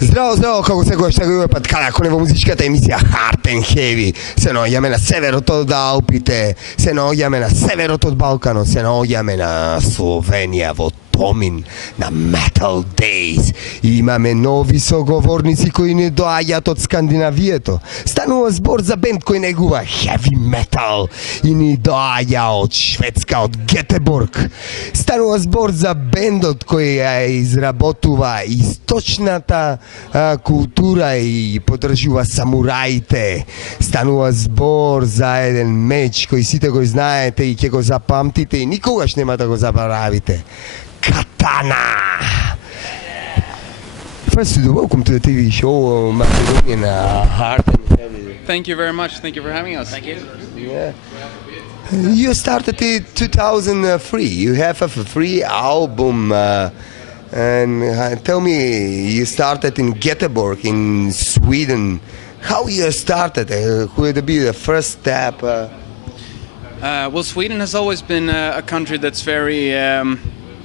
Zdravo, kako se gošta goje pa tkala konevo muzičkata emisija Hard and Heavy. Se nogljame na sever od Alpite, se nogljame na sever od Balkanu, se nogljame na Slovenija, od Tolmin, na Metaldays. Imame novi sogovornici koji ne doajat od Skandinavijeto. Stanува zbor za band koji neguva heavy metal i ni doaja od Švedska, od Göteborg. Stanува zbor za band od koji izrabotuva istočnata kultura i podržuva samurajite. Stanува zbor za jedan meč koji site го знаете и ќе го запамтите и никогаш нема да го заборавите. Katana! First, welcome to the TV show Macedonian Hard and Heavy. Thank you very much. Thank you for having us. Thank you. Yeah. You started in 2003. You have a free album. And tell me, you started in Göteborg in Sweden. How you started? Would be the first step? Well, Sweden has always been a country that's very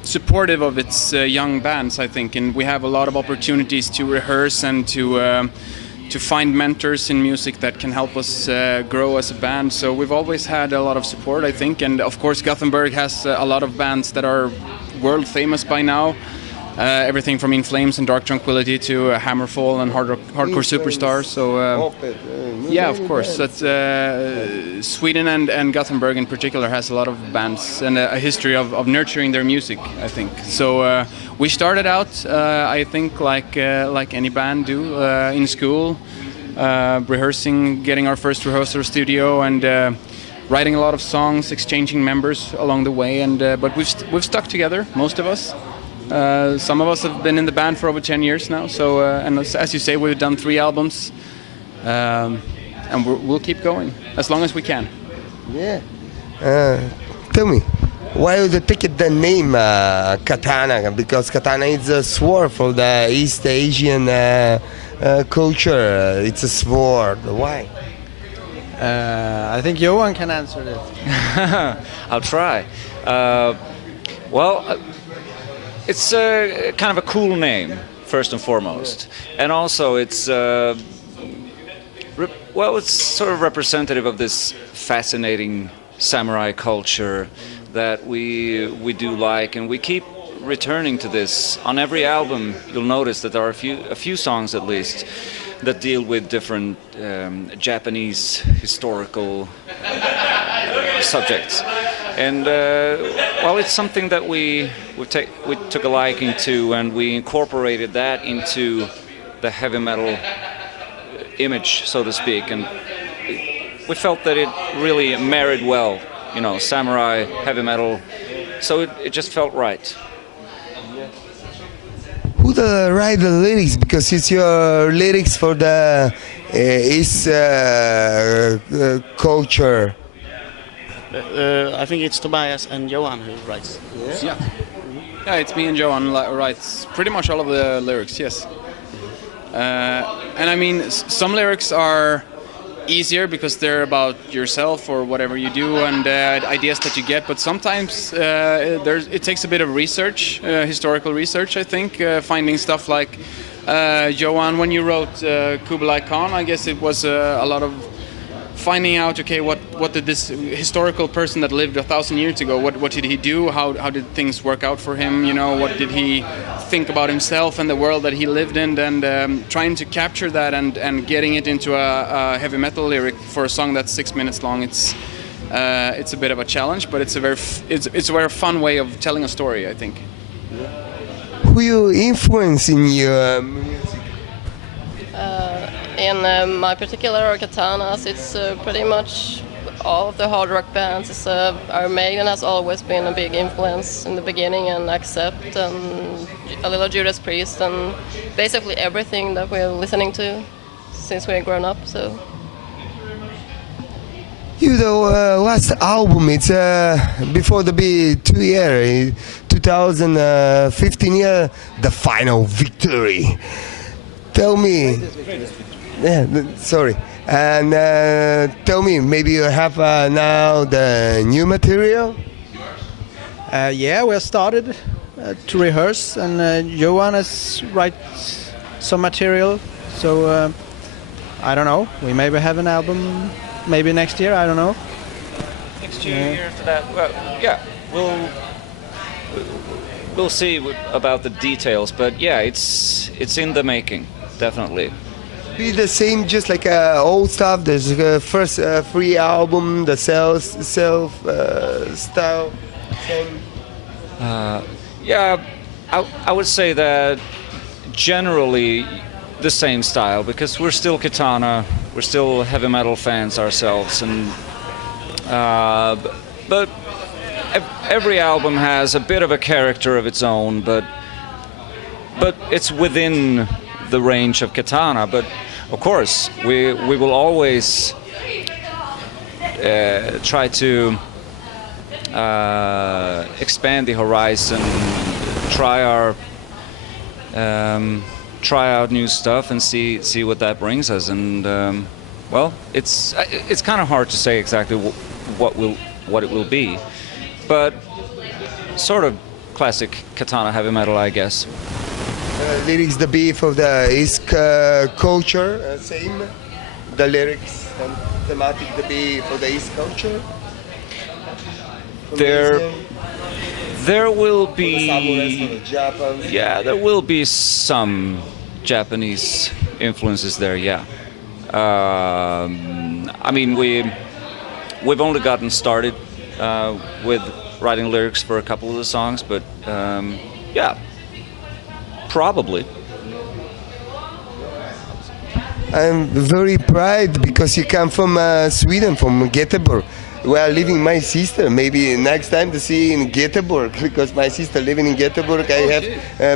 supportive of its young bands, I think, and we have a lot of opportunities to rehearse and to find mentors in music that can help us grow as a band. So we've always had a lot of support, I think, and of course Gothenburg has a lot of bands that are world famous by now. Everything from In Flames and Dark Tranquillity to Hammerfall and Hardcore Superstar. So yeah, of course. That's Sweden and Gothenburg in particular has a lot of bands and a history of nurturing their music, I think. So we started out, I think, like any band do, in school, rehearsing, getting our first rehearsal studio, and writing a lot of songs, exchanging members along the way. And but we've stuck together, most of us. Some of us have been in the band for over 10 years now, so and as you say, we've done 3 albums, and we'll keep going as long as we can. Yeah. Tell me, why did you pick the name Katana? Because Katana is a sword for the East Asian culture. It's a sword. Why? I think Johan can answer it. I'll try. Well, it's kind of a cool name, first and foremost, and also it's well, it's sort of representative of this fascinating samurai culture that we do like, and we keep returning to this on every album. You'll notice that there are a few songs at least that deal with different Japanese historical subjects. And well, it's something that we took a liking to, and we incorporated that into the heavy metal image, so to speak. And we felt that it really married well, you know, samurai, heavy metal. So it just felt right. Who write the lyrics? Because it's your lyrics for the East culture. I think it's Tobias and Johan who writes. Yeah, it's me and Johan writes pretty much all of the lyrics. Yes, and I mean some lyrics are easier because they're about yourself or whatever you do and ideas that you get. But sometimes it takes a bit of research, historical research. I think finding stuff like Johan, when you wrote Kublai Khan, I guess it was a lot of finding out, okay, what did this historical person that lived 1,000 years ago, what did he do? How did things work out for him? You know, what did he think about himself and the world that he lived in? And trying to capture that and getting it into a heavy metal lyric for a song that's 6 minutes long. It's a bit of a challenge, but it's a very fun way of telling a story, I think. Who you influence in your music? In my particular Katanas, it's pretty much all of the hard rock bands. It's, Iron Maiden has always been a big influence in the beginning, and Accept, and a little Judas Priest, and basically everything that we're listening to since we're grown up. So. You know, last album, it's before the 2 year, 2015 year, the final victory. Tell me. Yeah, sorry. And tell me, maybe you have now the new material? Yeah, we have started to rehearse, and Johan has some material. So I don't know. We maybe have an album maybe next year. I don't know. Next year, year after that. Well, yeah, we'll see about the details, but yeah, it's in the making, definitely. Be the same, just like old stuff. There's first free album, the self style. Same. Yeah, I would say that generally the same style, because we're still Katana, we're still heavy metal fans ourselves, and but every album has a bit of a character of its own, but it's within the range of Katana. But of course, we will always try to expand the horizon, try out new stuff, and see what that brings us. And well, it's kind of hard to say exactly what it will be, but sort of classic Katana heavy metal, I guess. Lyrics, the beef of the East culture, same. The lyrics and thematic, the beef of the East culture. There will be, yeah, there will be some Japanese influences there, yeah. I mean, we've only gotten started with writing lyrics for a couple of the songs, but yeah, probably. I'm very proud because you come from Sweden, from Göteborg. We are living my sister. Maybe next time to see in Göteborg, because my sister living in Göteborg. I have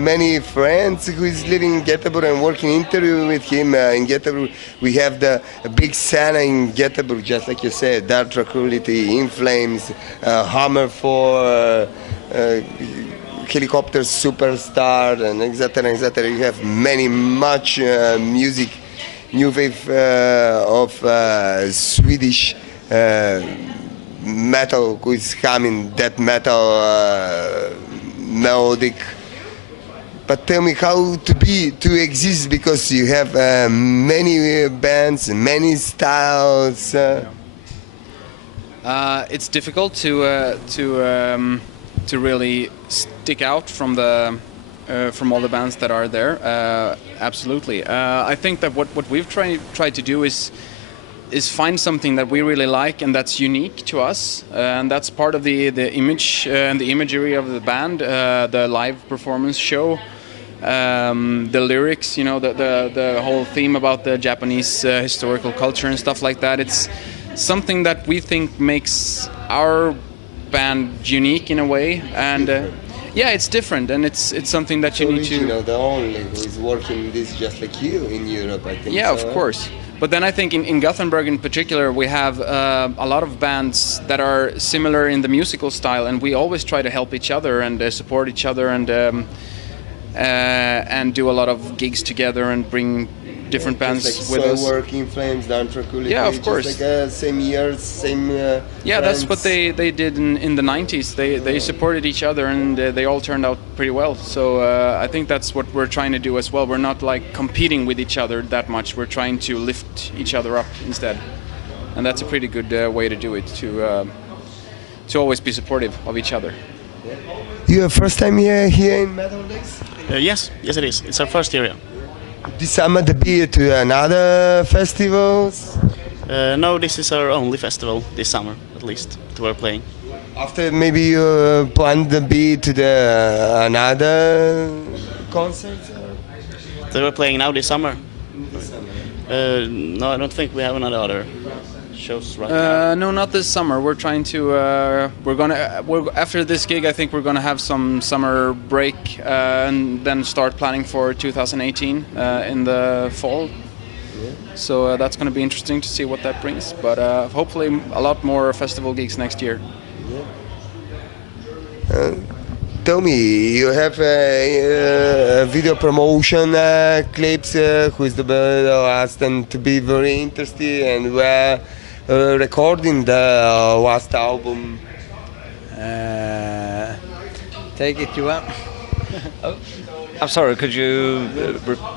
many friends who is living in Göteborg and working interview with him in Göteborg. We have the big Santa in Göteborg, just like you said, Dark Tranquility, In Flames, Hammer for Helicopter Superstar, and etc. etc. You have much music, new wave of Swedish metal, who is coming, death metal, melodic. But tell me how to exist, because you have many bands, many styles. It's difficult to really stick out from all the bands that are there. Absolutely. I think that what we've tried to do is find something that we really like and that's unique to us, and that's part of the image and the imagery of the band, the live performance show, the lyrics, you know, the whole theme about the Japanese historical culture and stuff like that. It's something that we think makes our band unique in a way, and yeah, it's different, and it's something that you need to. You know, the only who is working this just like you in Europe, I think. Yeah, so. Of course. But then I think in Gothenburg in particular, we have a lot of bands that are similar in the musical style, and we always try to help each other and support each other, and do a lot of gigs together and bring different bands like with us. Working Flames, Dark Tranquility. Yeah, of course. Just like same years, same. Yeah, friends. that's what they did in the 90s. They supported each other, and they all turned out pretty well. So I think that's what we're trying to do as well. We're not like competing with each other that much. We're trying to lift each other up instead, and that's a pretty good way to do it. To always be supportive of each other. Your first time here in Metaldays? Yes, it is. It's our first year. This summer to be to another festivals? No, this is our only festival this summer, at least, that we're playing. After maybe you plan to be to the another concerts? That we're playing now this summer? No, I don't think we have other shows right now. No, not this summer. We're trying to. After this gig, I think we're gonna have some summer break and then start planning for 2018 in the fall. Yeah. So that's gonna be interesting to see what that brings. But hopefully, a lot more festival gigs next year. Yeah. Tell me, you have a video promotion clips. Who is the last and to be very interesting, and we're recording the last album. Take it, you want. I'm sorry, could you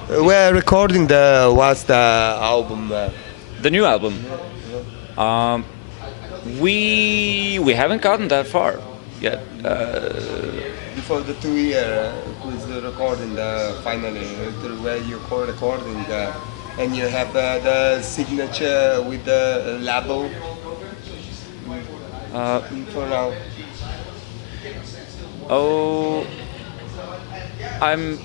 We're recording what's the album? the new album? We haven't gotten that far yet. Before the 2 year, who's recording finally, where you call recording, and you have the signature with the label. For now. Oh, I'm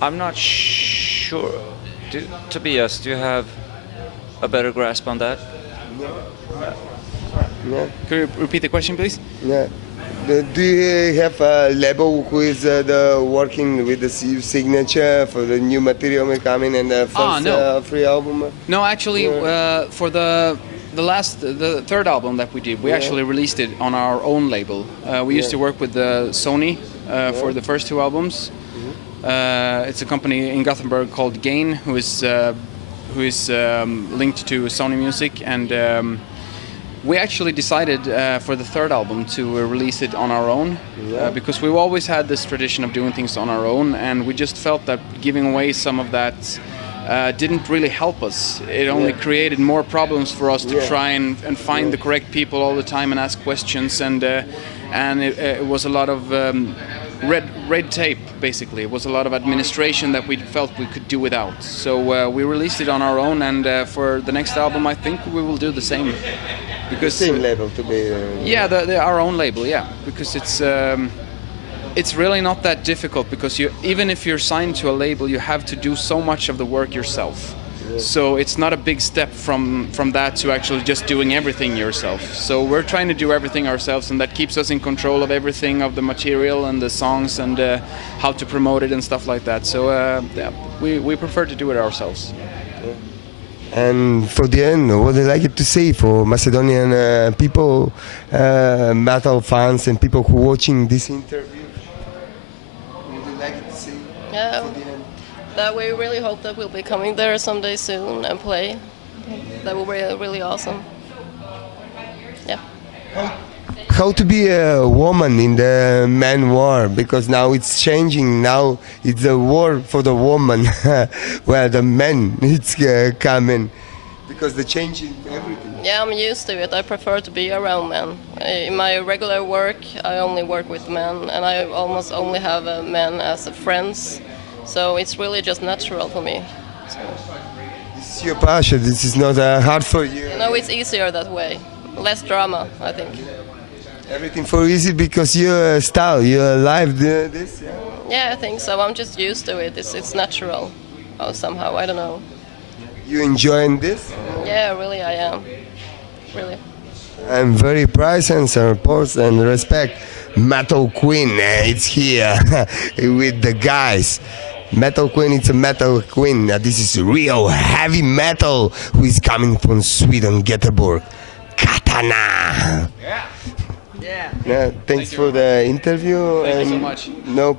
not sure. Tobias, do you have a better grasp on that? Yeah. Could you repeat the question, please? Yeah. Do you have a label who is working with the signature for the new material coming and the first no. free album? No, actually, for the third album that we did, we actually released it on our own label. We used to work with Sony for the first 2 albums. It's a company in Gothenburg called Gain, who is linked to Sony Music, and we actually decided for the third album to release it on our own, because we've always had this tradition of doing things on our own, and we just felt that giving away some of that didn't really help us. It only created more problems for us to try and find the correct people all the time and ask questions, and it was a lot of red tape, basically. It was a lot of administration that we felt we could do without. So we released it on our own, and for the next album I think we will do the same. Because the same label to be... our own label, because it's really not that difficult, because even if you're signed to a label, you have to do so much of the work yourself. So it's not a big step from that to actually just doing everything yourself. So we're trying to do everything ourselves, and that keeps us in control of everything, of the material and the songs and how to promote it and stuff like that. So we prefer to do it ourselves. And for the end, what would you like to say for Macedonian people, metal fans and people who are watching this interview? What would you like to say for the end? That we really hope that we'll be coming there someday soon and play. That will be really awesome. Yeah. How to be a woman in the man war, because now it's changing. Now it's a war for the woman, where the men it's coming, because the changing everything. Yeah, I'm used to it. I prefer to be around men. In my regular work, I only work with men, and I almost only have men as friends. So it's really just natural for me. So. This is your passion. This is not hard for you. No, it's easier that way. Less drama, I think. Everything for easy because your style, your life, this. Yeah, I think so. I'm just used to it. It's natural, somehow. I don't know. You enjoying this? Yeah, really, I am. Really. I'm very proud and support and respect. Metal Queen, it's here with the guys. Metal Queen, it's a metal queen. This is real heavy metal who is coming from Sweden, Göteborg. Katana. Yeah. Thanks for the interview. Thank you so much. No problem.